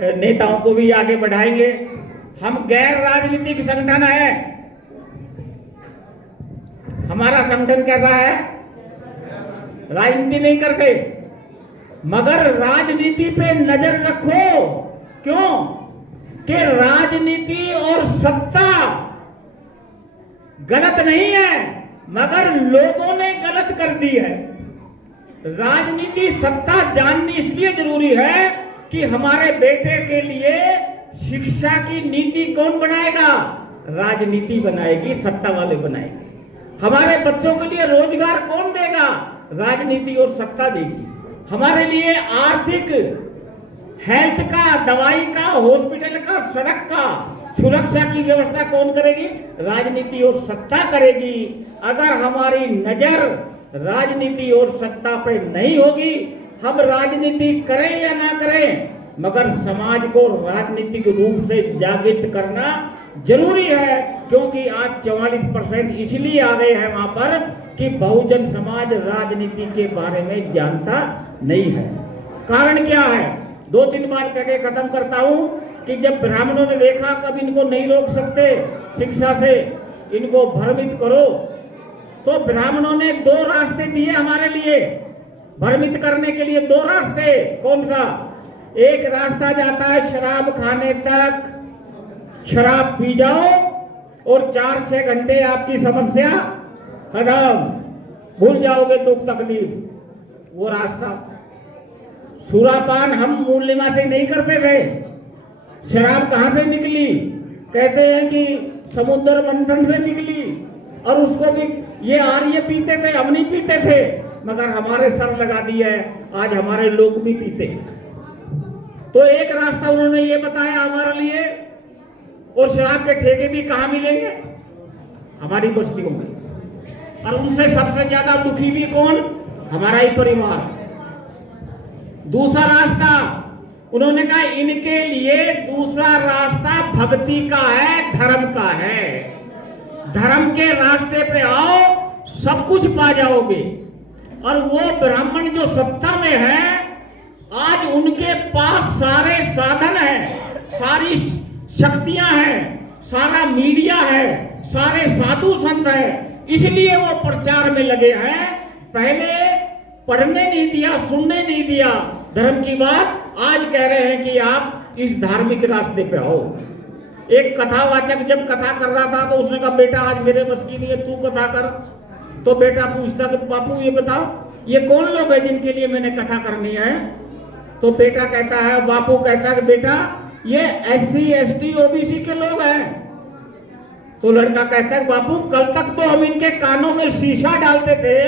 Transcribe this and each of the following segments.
नेताओं को भी आगे बढ़ाएंगे। हम गैर राजनीतिक संगठन है। हमारा संगठन कैसा है? राजनीति नहीं करते, मगर राजनीति पे नजर रखो। क्यों? कि राजनीति और सत्ता गलत नहीं है, मगर लोगों ने गलत कर दी है। राजनीति सत्ता जाननी इसलिए जरूरी है कि हमारे बेटे के लिए शिक्षा की नीति कौन बनाएगा? राजनीति बनाएगी, सत्ता वाले बनाएंगे। हमारे बच्चों के लिए रोजगार कौन देगा? राजनीति और सत्ता देगी। हमारे लिए आर्थिक, हेल्थ का, दवाई का, हॉस्पिटल का, सड़क का, सुरक्षा की व्यवस्था कौन करेगी? राजनीति और सत्ता करेगी। अगर हमारी नजर राजनीति और सत्ता पे नहीं होगी, हम राजनीति करें या ना करें, मगर समाज को राजनीतिक रूप से जागृत करना जरूरी है। क्योंकि आज 44% इसलिए आ गए हैं वहां पर कि बहुजन समाज राजनीति के बारे में जानता नहीं है। कारण क्या है? 2-3 बार कह के खत्म करता हूं कि जब ब्राह्मणों ने देखा कब इनको नहीं रोक सकते शिक्षा से, इनको भ्रमित करो, तो ब्राह्मणों ने 2 रास्ते दिए हमारे लिए भ्रमित करने के लिए। 2 रास्ते। कौन सा? एक रास्ता जाता है शराब खाने तक, शराब पी जाओ और 4-6 घंटे आपकी समस्या खत्म, भूल जाओगे दुख तकलीफ। वो रास्ता। सुरापान हम मूल्यमा से नहीं करते थे। शराब कहां से निकली? कहते हैं कि समुद्र मंथन से निकली, और उसको भी ये आर्य पीते थे, हम नहीं पीते थे, मगर हमारे सर लगा दिया है, आज हमारे लोग भी पीते। तो एक रास्ता उन्होंने ये बताया हमारे लिए। और शराब के ठेके भी कहां मिलेंगे? हमारी बस्तियों में। और उनसे सबसे ज्यादा दुखी भी कौन? हमारा ही परिवार। दूसरा रास्ता उन्होंने कहा इनके लिए दूसरा रास्ता भक्ति का है, धर्म का है। धर्म के रास्ते पे आओ, सब कुछ पा जाओगे। और वो ब्राह्मण जो सत्ता में है, आज उनके पास सारे साधन हैं, सारी शक्तियां हैं, सारा मीडिया है, सारे साधु संत हैं, इसलिए वो प्रचार में लगे हैं। पहले पढ़ने नहीं दिया, सुनने नहीं दिया धर्म की बात, आज कह रहे हैं कि आप इस धार्मिक रास्ते पे आओ। एक कथावाचक जब कथा कर रहा था तो उसने कहा बेटा आज मेरे बस की नहीं है, तू कथा कर। तो बेटा पूछता कि बापू ये बताओ ये कौन लोग हैं जिनके लिए मैंने कथा करनी है? तो बेटा कहता है, बापू कहता है कि बेटा ये SC ST OBC के लोग हैं। तो लड़का कहता है बापू कल तक तो हम इनके कानों में शीशा डालते थे,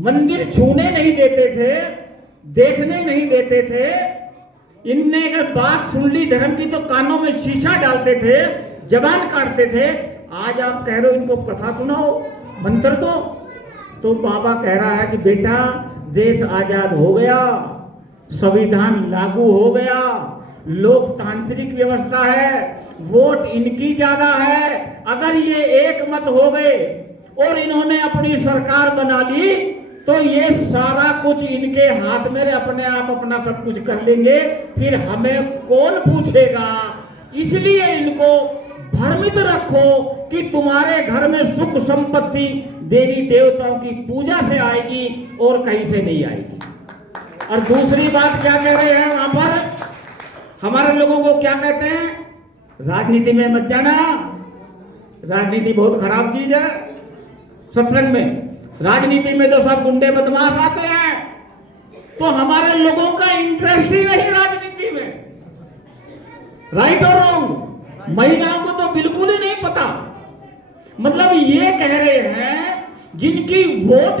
मंदिर छूने नहीं देते थे, देखने नहीं देते थे, इनने अगर बात सुन ली धर्म की तो कानों में शीशा डालते थे, जबान काटते थे। आज आप कह रहे हो इनको कथा सुनाओ, मंत्र दो। तो बाबा कह रहा है कि बेटा देश आजाद हो गया, संविधान लागू हो गया, लोकतांत्रिक व्यवस्था है, वोट इनकी ज्यादा है। अगर ये एक मत हो गए और इन्होंने अपनी सरकार बना ली तो ये सारा कुछ इनके हाथ में, अपने आप अपना सब कुछ कर लेंगे, फिर हमें कौन पूछेगा। इसलिए इनको भ्रमित रखो कि तुम्हारे घर में सुख संपत्ति देवी देवताओं की पूजा से आएगी और कहीं से नहीं आएगी। और दूसरी बात क्या कह रहे हैं वहां पर? हमारे लोगों को क्या कहते हैं? राजनीति में मत जाना, राजनीति बहुत खराब चीज है। सत्संग में राजनीति में तो सब गुंडे बदमाश आते हैं। तो हमारे लोगों का इंटरेस्ट ही नहीं राजनीति में। राइट और रॉन्ग? महिलाओं को तो बिल्कुल ही नहीं पता। मतलब ये कह रहे हैं जिनकी वोट